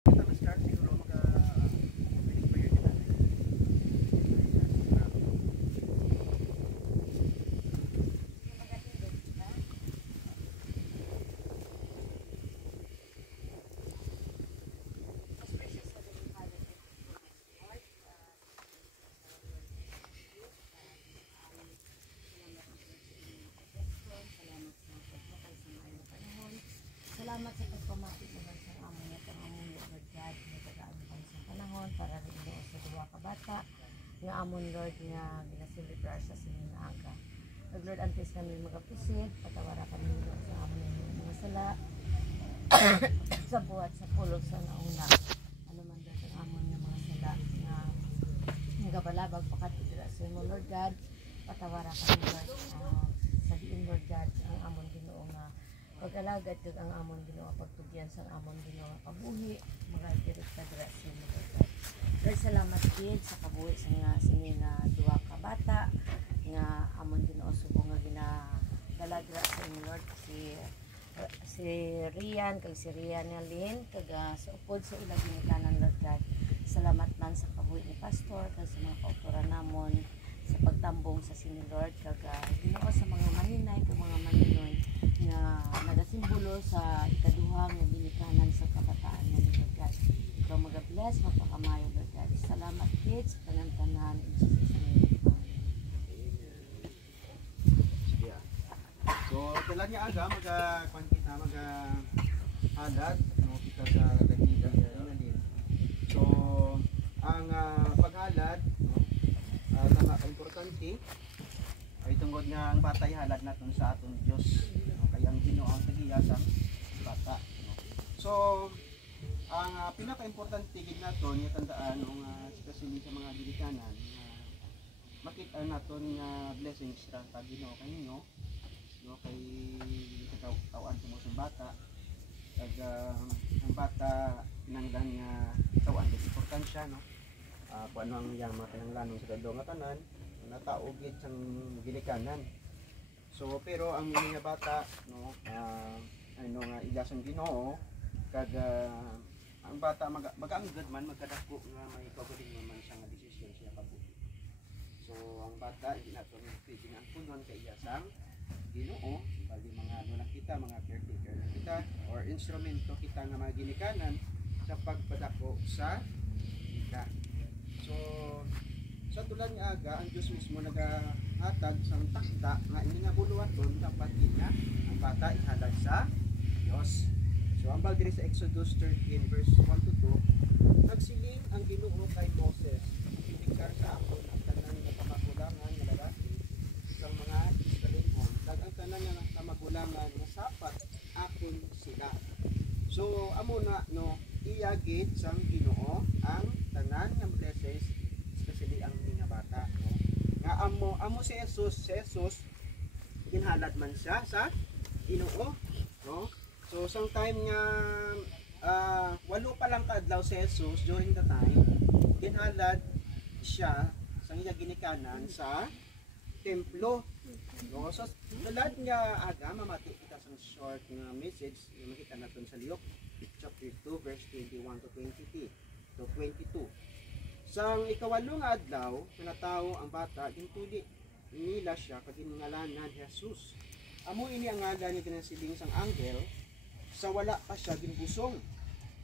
Kita ma-start siguro maka-opening prayer kita. Salamat sa pagpamati sa bansang amo niya kang amon Lord God nga tagaan sa bansang panahon para rin doon sa duwa ka bata nga amon Lord nga ginasilibrar sa sining aga. Lord, antes kami magapisit, patawara kami Lord sa amon ng mga sala sa buhat sa pulot sa nauna. Ano man Lord ang amon nga mga sala nga nagabalabag pakatidra sa mo Lord God, patawara kami Lord sa diin Lord God ang amon Ginoo nga pag-alagad kag ang amon Ginoo pagtugyan sa amon Ginoo kabuhi magay sa grasya mo Lord. Salamat gid sa kabuhi sa nga sini nga duha ka bata nga amon Ginoo subong nga ginagalagra sa inyo Lord si Rian kag si Rianelin kag sa upod sa ilang ginikanan Lord God. Salamat man sa kabuhi ni pastor kag sa mga kautoran namon sa pagtambong sa sini Lord kag Ginoo sa mga maninay kag mga maninoy nga nagasimbolo sa ikaduha nga ginikanan sa kabataan nga ni Lord God. Ikaw mag-bless, magpakamayo Lord God. Salamat kids, panantanan in Jesus name. So, kailan niya aga, mag-kwan kita, mag-halad, no, kita sa dagigan na din. So, ang paghalad, no, importante, ay tungkol nga ang bata ihalad natin sa atong Diyos. No, kaya ang Ginoo ang tagiyasan bata. No. So, ang pinaka-importante gid naton nga tandaan, especially sa mga ginikanan, makita naton nga blessings ra sa Ginoo kanino. No, kay tawan mo sa bata kag ang bata pinanglan nga tawan gid importansya no kuno ang yama kinanglanon sa kadto nga tanan natao gid sang ginikanan. So pero ang mga bata no ano nga ilasan Ginoo kag ang bata mag-anggad man magkadako nga may kabulig naman siya nga desisyon siya kabuhi. So ang bata hindi nato pwede nga punon kay iyasang Ginoo, bali mga ano lang kita, mga caretaker lang kita or instrumento kita nga mga ginikanan sa pagpadako sa ika. So sa tulad nga aga, ang Diyos mismo nagahatag sa takda nga ini nga buluhaton dapat niya ang bata ihalad sa Diyos. So ang diri sa Exodus 13 verse 1 to 2, nagsiling ang Ginoo kay Moses, "Ibigkar sa akon ang tanan nga pamakulangan nga lalaki sa mga Israelon, kag ang tanan nga kamagulangan nga sapat akon sila." So amo na no iyagid sang Ginoo ang tanan nga blessings, especially ang mga bata no. Nga amo si Jesus ginhalad man siya sa Ginoo no. So sang time nga walo pa lang kaadlaw si Jesus during the time ginhalad siya sa iya ginikanan sa templo. No, so tulad nga aga mamati kita sa short nga message nga makita naton sa Luke chapter 2 verse 21 to 22. Sang ikawalo nga adlaw pinatawo ang bata gintuli nila siya kag ginngalanan Jesus. Amo ini ang ngalan ni ginasiling sang anghel sa wala pa siya ginbusong.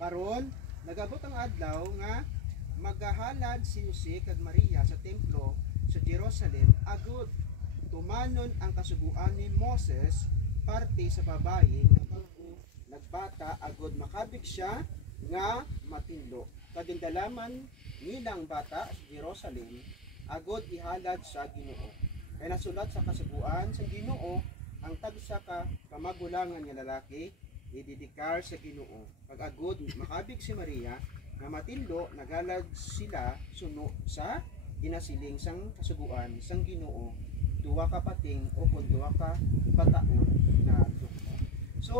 Karon nagabot ang adlaw nga magahalad si Jose kag Maria sa templo sa Jerusalem agud tumanon ang kasuguan ni Moses parte sa babae nga bago nagbata agud makabig siya nga matinlo. Kadindalaman nilang bata sa Jerusalem agud ihalad sa Ginoo. Kay nasulat sa kasuguan sa Ginoo ang tagsa ka kamagulangan nga lalaki ididikar sa Ginoo. Pag agud makabig si Maria nga matinlo nagalad sila suno sa ginasiling sang kasuguan sang Ginoo duwa ka pating o kung duwa ka bataon na tukmo. So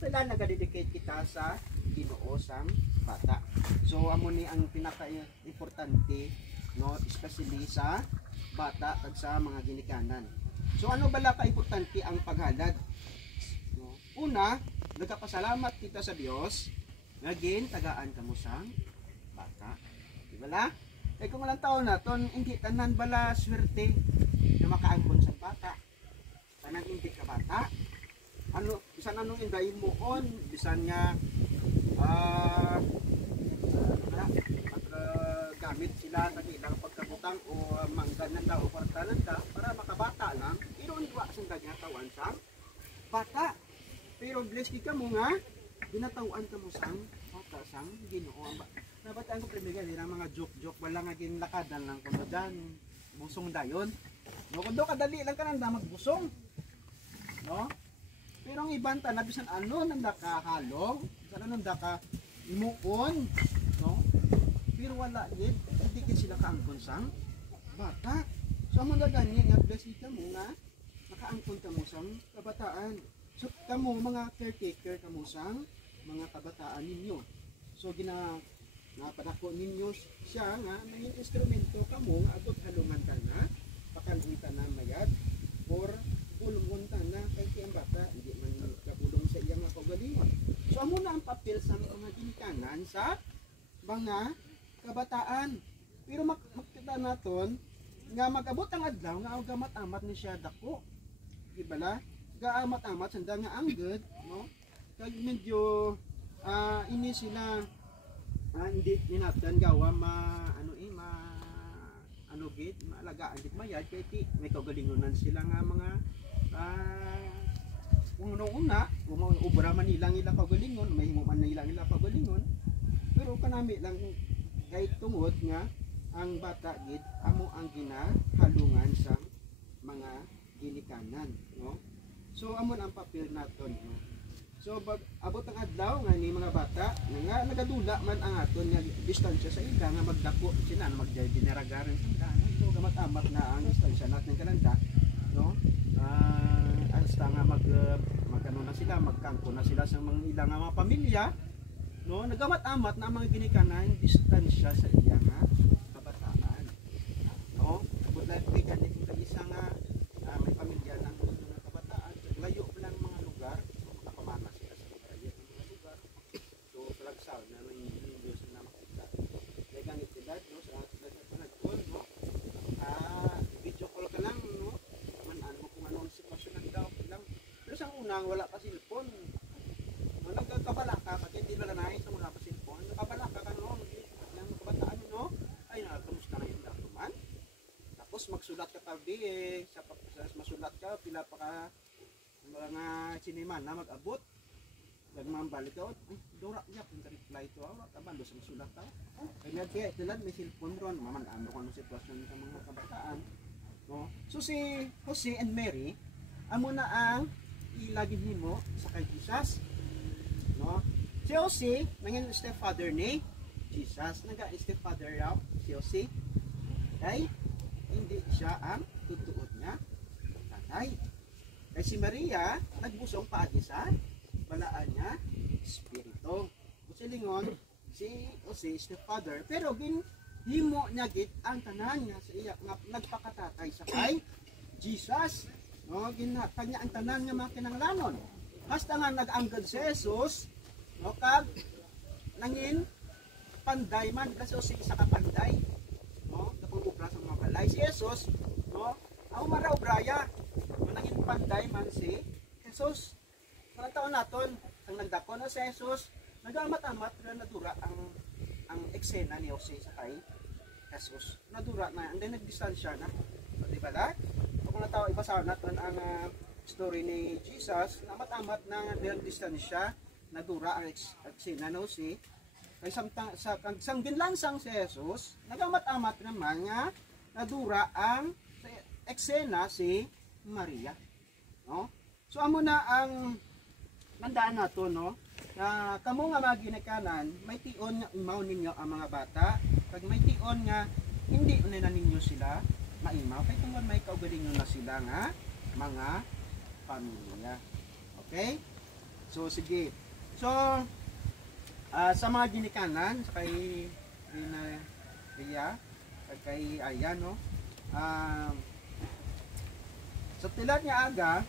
pila nagadedicate kita sa Ginoo sang bata. So amo ni ang pinaka-importante no especially sa bata kag sa mga ginikanan. So ano bala ka importante ang paghalad? No? Una, nagkapasalamat kita sa Dios ngagin tagaan kamo sang bata. Di bala? Kay kung walang taon naton, hindi tanan bala swerte na makaangkon sa bata. Tanan hindi ka bata. Ano, bisan anong indayin mo on, bisan nga gamit sila sa ilang pagkabutang o mangganan da o kwartanan da para makabata lang, pero hindi wa sang kanya tawan sang bata. Pero bless ka mo nga, ginatawaan ka mo sang bata sang Ginoo. Nabataan ko pribigan ng mga joke-joke wala nga ginlakadan lang kuno dan busong dayon. No, kundo kadali lang ka nang magbusong. No? Pero ang ibang tanan bisan ano nang nakahalong, bisan ano nang imuon, no? Pero wala gid, hindi gid sila kaangkon sang bata. So mo ganyan nga bless ka mo nga nakaangkon ka mo sang kabataan. So kamo mga caretaker kamo sang mga kabataan ninyo. So napadako ninyo siya nga naging instrumento kamo nga atot halungan ka na pakanita na mayad or pulungon ta na kay ang bata hindi man kapulong sa iyang mga kaugalingon. So amo na ang papel sa mga ginikanan sa mga kabataan. Pero makita naton nga magabot ang adlaw nga og gamat-amat ni siya dako. Di bala? Gaamat-amat sanda nga ang good, no? Kag medyo ini sila hindi ninabdan gawa maalagaan gid mayad kay ti may kaugalingonan sila nga mga kung una ubra man nilang ila kaugalingon may himo man nilang ila kaugalingon pero kanami lang kay tungod nga ang bata gid amo ang ginahalungan sa mga ginikanan, no? So amo ang papel naton, no? So abot ang adlaw nga ni mga bata nga nagadula man ang aton nga distansya sa ila nga magdako sina magdinaragaran sila. So gamat-amat na ang distansya natin kananda, no? Hasta nga magkano na sila, magkangko na sila sa mga ilang mga pamilya, no? Nagamat-amat na ang mga ginikanan distansya sa iya nga kabataan, no? Abot lang bigan ni kung isa nga may pamilya lang mga kabataan, layo lang mga lugar. Salagsaw na may Diyos na makita. Kaya ganit sila, no? Sa panagpon, no? Video call ka lang, no? Manaan mo kung ano ang sitwasyon ng daw lang. Pero sa unang wala pa cellphone. No, nagkabala ka, pati hindi wala na sa wala pa cellphone. Nakabala ka ka, no? Ng kabataan, no? Ay, kamusta na yung dakuman? Tapos magsulat ka pa, sa masulat ka, pila pa ka mga sinima na mag-abot. Nagmambalik ako, dora niya kung reply to ako, tabando sa masulat ako. Kaya kailan may cellphone ron, mamandaan ko anong sitwasyon sa mga kabataan. No? So si Jose and Mary, amo na ang ilagin nimo sa kay Jesus. No? Si Jose, nangin stepfather ni Jesus, naga-stepfather raw si Jose. Okay? Hindi siya ang tutuod niya tatay. Kaya si Maria, nagbusong paagi sa balaan niya espiritu. Kasi lingon si Jose is the father, pero himo niya gid ang tanan niya sa iya nga nagpakatatay sa kay Jesus, no? Ginhatag niya ang tanan nga mga kinahanglanon. Hasta nga nag-anggad si Jesus, no? Kag nangin panday man kasi Jose isa ka panday, no? Kapag ubra sa mga balay si Jesus, no? Ang mara obraya, nangin panday man si Jesus. Parang taon naton, ang nagdako na si Jesus, nagamat-amat na nadura ang eksena ni Jose sa kay Jesus. Nadura na, and then nagdistansya na. So, di ba la? Kung natawa, ibasa natin ang story ni Jesus, namat-amat na nagdistansya, nadura ang eksena ni Jose. Kaya sa ginlansang si Jesus, nagamat-amat naman nga, nadura ang eksena si Maria. No? So, amo na ang nandaan nato, no? Na kamo nga mga ginikanan, may tion nga imaw ninyo ang mga bata, kag may tion nga hindi na ninyo sila maimaw kay tungod may kaugalingon na sila nga mga pamilya. Okay? So sige. So sa mga ginikanan sa kay Ria, kay Aya, no? Sa tilad nga aga,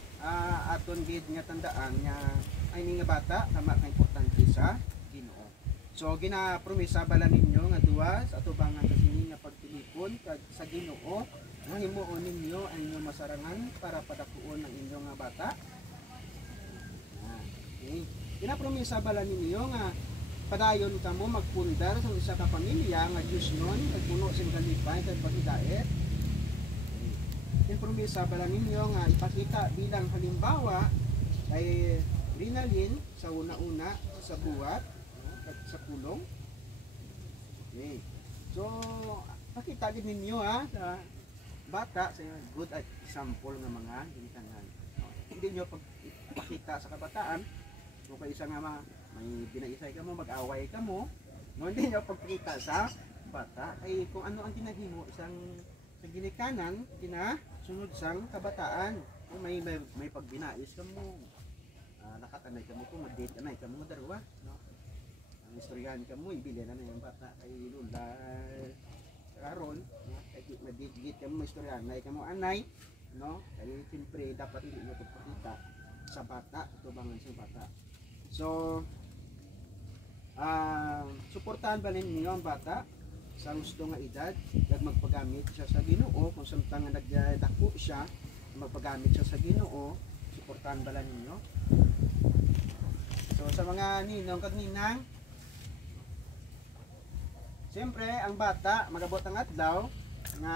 aton gid nga tandaan nga ay nga bata tama ka importante sa Ginoo. So ginapromesa bala ninyo nga duwa sa atubangan sa sini nga pagtilipon kag sa Ginoo nga himuon ninyo ang inyong masarangan para padakuon ang inyong nga bata. Okay. Ginapromesa bala ninyo nga padayon kamo magpundar sa isa ka pamilya nga Dios nun nagpuno sing kalipay kag paghidaet. Ginapromesa bala ninyo nga ipakita bilang halimbawa kay Rinalyn sa una-una sa buhat at sa pulong. Okay. So, pakita din ninyo sa bata sa good example ng mga ginikanan. Hindi nyo pagpakita sa kabataan kung kayo isa nga may binaisay ka mo, mag-away ka mo, hindi nyo pagpakita sa bata ay kung ano ang ginahimo isang sa ginikanan, kinasunod sang kabataan. Kung may pagbinais ka mo, nakatanay ka mo kung mag-date ka na, ikaw mo dalawa, no? Ang istoryahan ka mo, ibili na yung bata kay Lula karon, no? Kay mag-date ka mo, istoryahan na ikaw mo anay, no? Kaya siyempre dapat hindi mo pagpakita sa bata, tubangan sa bata. So, suportahan ba ninyo ang bata sa gusto nga edad, kag magpagamit siya sa Ginoo, kung samtang nagdako siya, magpagamit siya sa Ginoo, suportahan bala ninyo. So sa mga ninong kag ninang, siyempre ang bata magabot ang adlaw nga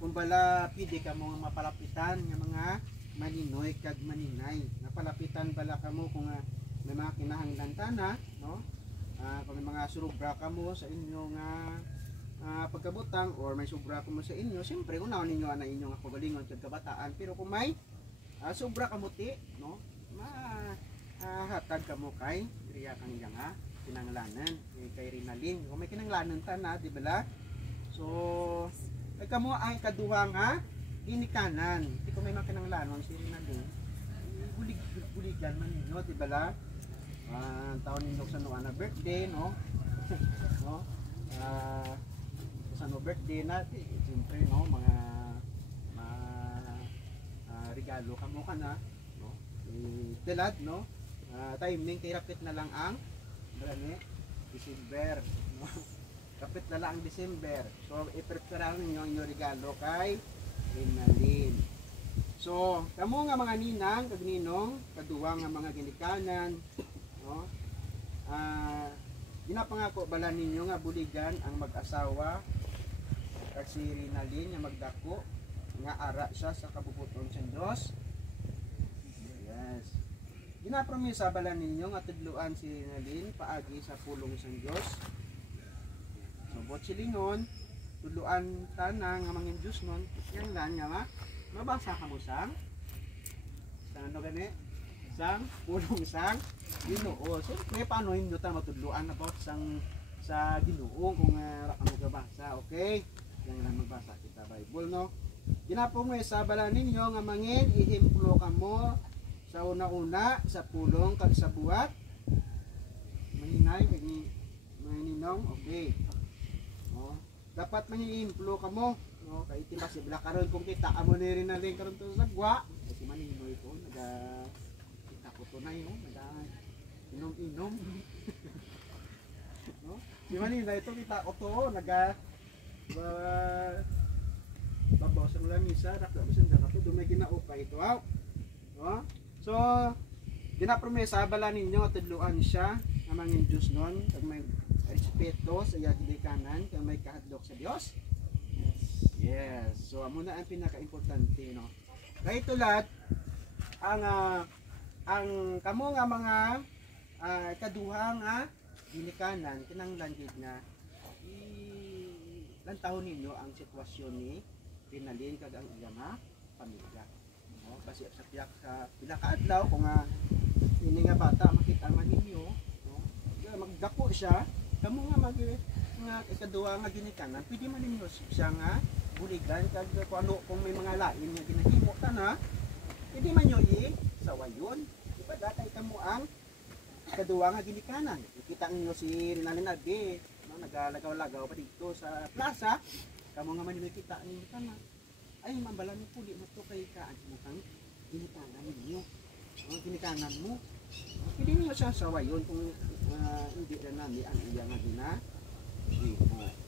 kumbala pwede ka mo mapalapitan nga mga maninoy kag maninay. Napalapitan bala kamo kung may mga kinahanglan tana, no? Kung may mga surubra ka mo sa inyo nga pagkabutang or may sobra ka mo sa inyo, siyempre unahon ninyo ana inyo nga kagalingon kag kabataan. Pero kung may sobra ka mo ti, no? Hatag ka mo kay riya kang nga kinanglanan kay Rinalyn. Kung may kinanglanan ta na, di ba? So ay kamo ay kaduha nga ginikanan. Di ko may makinanglanon si Rinalyn. Buligan man ninyo, di ba? Taon ninyo sa nuana birthday, no? No? Sa no birthday na, siyempre, no, mga regalo ka mo ka na, no? Tilad, no? Timing kay rapit na lang ang December, no? Kapit na lang ang December. So i-prepare ninyo yung regalo kay Rinalyn. So kamo nga mga ninang kag ninong kaduwa nga mga ginikanan, no? Ginapangako bala ninyo nga buligan ang mag-asawa kag si Rinalyn nga magdako nga ara siya sa kabubuton sa Dios. Yes. Ginapromisa bala ninyo nga tudluan si Rinalyn paagi sa pulong sa Dios. So bot silingon, tudluan tana nga mga Dios nun, yang lan nga mabasa ka mo sang ano gani? Sang pulong sang Ginoo. So may paano hinyo ta matudluan about sang sa Ginoo kung ano ka basa, okay? Yang lang magbasa kita Bible, no? Ginapomesa bala ninyo nga mangin ihimplo kamo sa una-una sa pulong kag sa buhat. Maninay kag maninong, okay. No? Dapat mangin ihimplo kamo, no? Kay iti possible karon kung kita amo ni Rinalyn karon to sa gwa. Kasi maninoy ko naga kita ko tunay, no? Naga inom-inom. No? Si Maninay ito kita ko to naga babaw sa mga misa, rakla bisan da kato dumay ginaupay ito, wow. No? So, ginapromesa bala ninyo tudluan siya nga mangin Dios nun, kag may respeto sa iyang ginikanan, kag may kahadlok sa Dios. Yes. So, amo na ang pinaka-importante, no. Kay tulad ang kamo nga mga kaduha nga ginikanan kinahanglan gid nga lantahon ninyo ang sitwasyon ni Rinalyn kag ang iyang pamilya. No? Kasi sa piyak sa pila ka adlaw kung ini nga bata makita man ninyo, no? Magdako siya, kamo nga nga ikaduha nga ginikanan, pwede man ninyo siya nga buligan kag kung may mga lain nga ginahimo na, pwede man nyo sawayon. Diba datay kamo ang ikaduha nga ginikanan. Kita niyo si Rinalyn Adi, no, nagalagaw-lagaw pa dito sa plaza. Kamo nga man kita ninyo kana. Ay mambalan mo puli mo to kay kaan mo kang ginikanan ninyo. Ang ginikanan mo Hindi nyo masasawa yun kung hindi na nami ang iyang gina.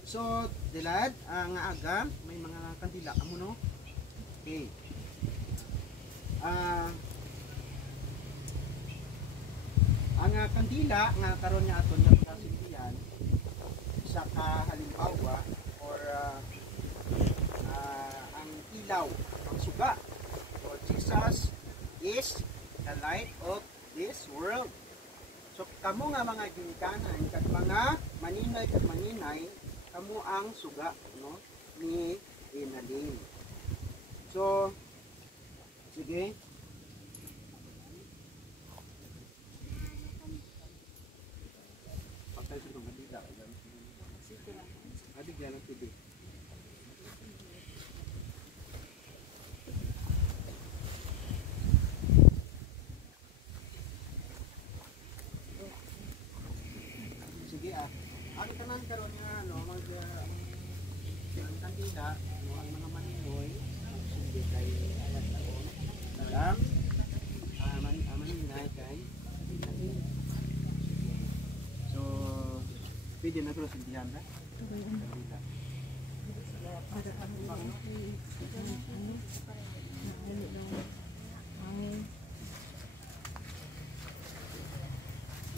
So, dilad, nga aga, may mga kandila amo no? Okay. Ang kandila nga karon nga aton nga pagkasindihan sa halimbawa or ang ilaw, ang suga. So, Jesus is the light of this world. So kamo nga mga ginikanan kag mga maninay kag maninay kamo ang suga no ni Inalin. So sige. Patay sa mga dita. Adig yan ang TV. Sige ang tanan karon nga ano mag ang kandila no ang mga maninoy sige kay ayat taon dalam maninay kay so pwede na karon sindihan ba kandila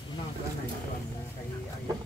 unang plana ito ang kay ayat.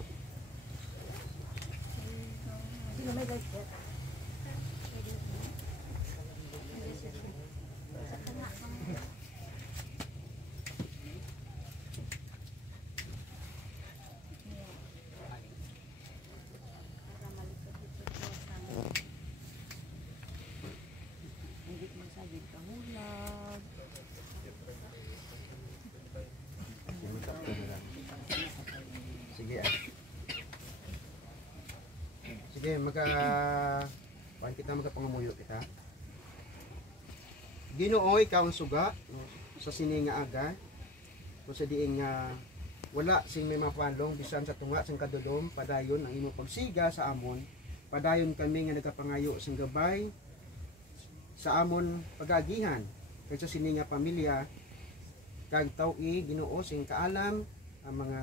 Sige, kuan kita magapangumuyo kita. Ginoo ikaw ang suga no, sa sini nga aga. No sa diing wala sing may mapalong bisan sa tunga sang kadulom padayon ang imong pagsiga sa amon. Padayon kami nga nagapangayo sang gabay sa amon pagagihan kay sa sini nga pamilya kag taw-i Ginoo sing kaalam ang mga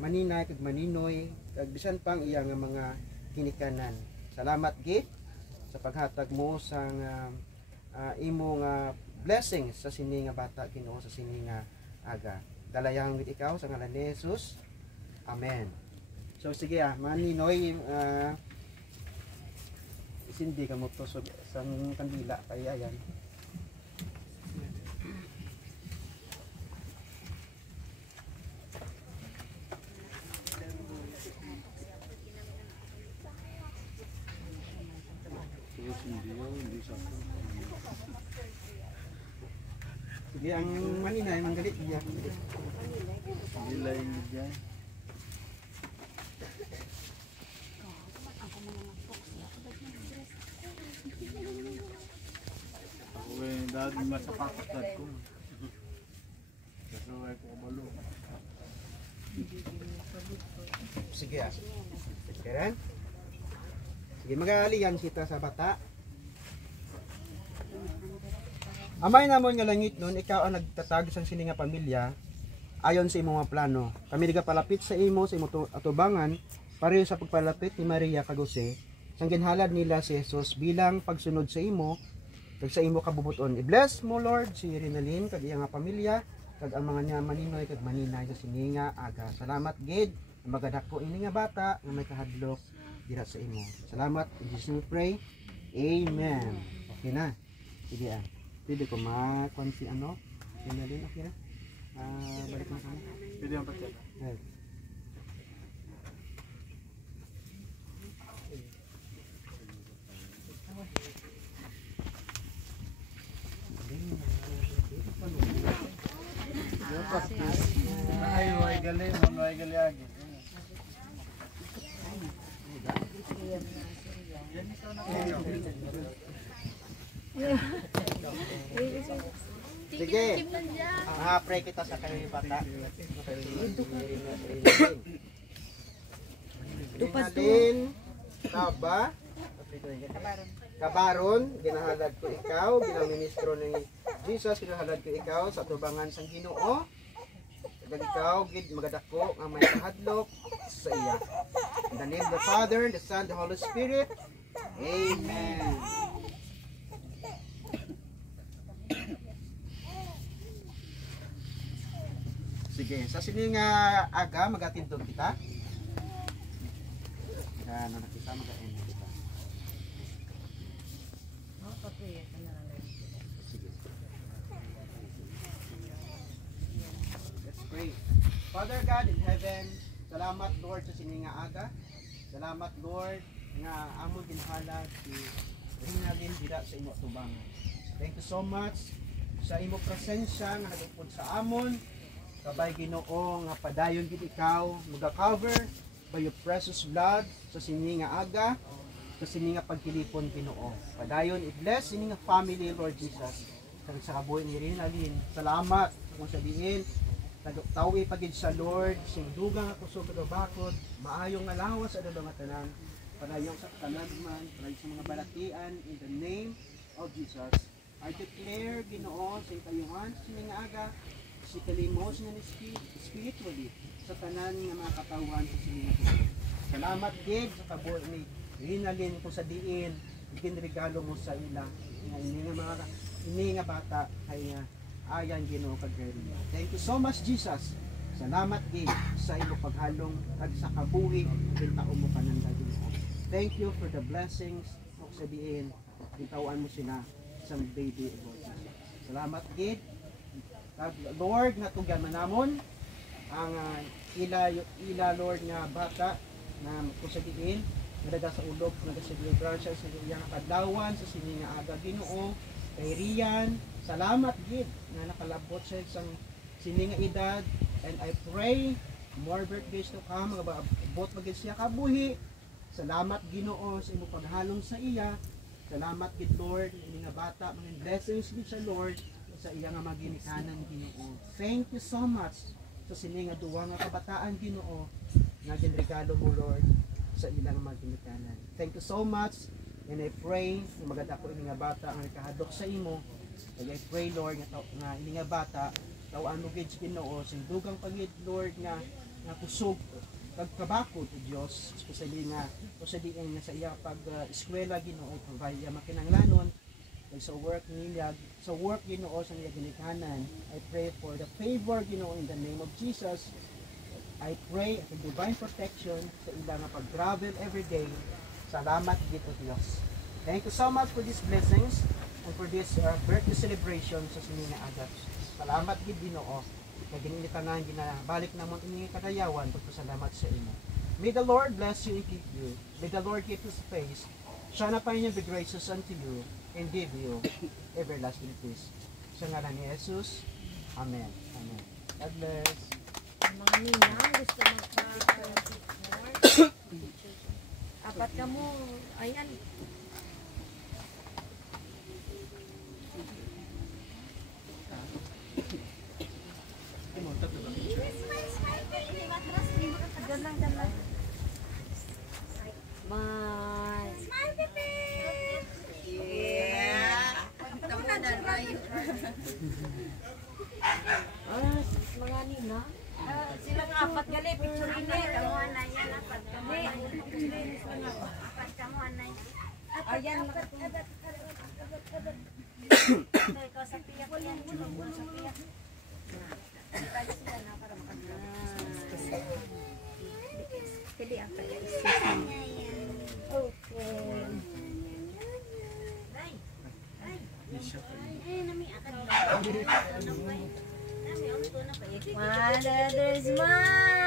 maninay kag maninoy kag bisan pang iya nga mga hinikanan. Salamat gid sa paghatag mo sang imong blessing sa sini nga bata Ginoo sa sini nga aga. Dalayang gid ikaw sa ngalan ni Jesus. Amen. So sige maninoy isindi ka mo to sa kandila kay ayan. Sige, ang maninay, manggalit niya. Nilay niya. Ako eh, dahil masapakat ko. Kasi ay ko kabalo. Sige Keren? Sige, mag-aaliyan kita sa bata. Amay namon nga langit nun, ikaw ang nagtatag sa sini nga pamilya ayon sa imong mga plano. Kami palapit sa imo sa imong atubangan pareho sa pagpalapit ni Maria kag Jose sang ginhalad nila si Jesus bilang pagsunod sa imo kag sa imo kabubuton. I-bless mo Lord si Rinalyn kag iyang pamilya kag ang mga niya maninoy kag maninay sa sini nga aga. Salamat gid magadako ini nga bata nga may kahadlok dira sa imo. Salamat in Jesus name we pray. Amen. Okay na. Sige pwede ko ma-kuan si ano? Rinalyn okay na? Balik na kami. Pwede ang pagkat. Right. Ay, gali, ay gali agi. Sige. Pray kita sa kanila bata. Rinalyn, Kabaron, ginahalad ko ikaw bilang ministro ni Jesus, kinahalad ko ikaw sa tubangan sang Ginoo. Kag ikaw gid magadako nga may kahadlok sa iya. In the name of the Father, the Son, the Holy Spirit. Amen. Sige, sa sini nga aga magatindog kita. Yan, ano kita mag-end kita. Sige. Let's pray. Father God in heaven, salamat Lord sa sini nga aga. Salamat Lord nga amon ginhala si Rinalyn dira sa imo tubangan. Thank you so much sa imo presensya nga nagupod sa amon. Kabay Ginoo nga padayon gid ikaw maga-cover by your precious blood sa sini nga aga, sa sini nga pagkilipon Ginoo. Padayon i-bless sini nga family Lord Jesus. Kag sa kabuhi ni Rinalyn, salamat kung sabihin tawi pagid sa Lord sing dugang nga kusog bakod, maayong nga lawas sa dadong tanan. Padayon sa tanan man, padayon sa mga balatian in the name of Jesus. I declare Ginoo sa kayuhan sini nga aga physically, emotionally, spiritually sa tanan nga mga katawhan sa sini nga Ginoo. Salamat gid sa kabuhi ni Rinalyn kung sa diin ginregalo mo sa ila nga ini nga bata ay ayan Ginoo kag Rinalyn. Thank you so much Jesus. Salamat gid sa imo paghalong kag sa kabuhi kintaon mo kanang Ginoo. Thank you for the blessings kung sa diin gitawan mo sila sa baby Lord Jesus. Salamat gid Lord nga tugyan manamon ang ila Lord nga bata na kusadiin nadaga sa ulog nadaga sa branch sa iyang kadlawan sa sini nga aga Ginoo kay Rian salamat gid nga nakalabot siya sa sini nga edad and I pray more birthdays to come mga abot magid siya kabuhi. Salamat Ginoo sa imong paghalong sa iya. Salamat gid Lord ini nga bata mga blessings gid sa Lord sa iya nga maginikanan Ginoo. Thank you so much sa sini nga duwa nga kabataan Ginoo nga ginregalo mo Lord sa ilang maginikanan. Thank you so much and I pray nga magadako ini nga bata nga kahadlok sa imo. And I pray Lord nga ini nga bata tawan mo gid Ginoo sing dugang pagid Lord nga kusog kag kabakod o Dios especially nga diin nga sa iya pag eskwela Ginoo provide iya makinanglanon sa work niya, sa work Ginoo sa niya ginikanan. I pray for the favor Ginoo in the name of Jesus. I pray for divine protection sa ila nga pag-travel every day. Salamat dito Dios. Thank you so much for these blessings and for this birthday celebration sa sinina agat. Salamat gid Ginoo. Kay ginili tanan ginabalik namon ini kadayawan pagpasalamat sa imo. May the Lord bless you and keep you. May the Lord keep his face. Shine upon you and be gracious unto you and give you everlasting peace. Sa ngalan ni Jesus. Amen. Amen. God bless. Mga ninang gusto magpa-more. Apat ka mo. Ayan. Diyan lang. Bye. Smile, Pepe! Yeah! Mga nina. Silang apat gali, picture rin eh. Kamuhan na yan, apat kamuhan na yan. Apat kamuhan na yan. Ayan, ikaw sa piyak yan. Sa piyak. Tayo sila na para pili ang pag-iisip. Okay. Mother's smile.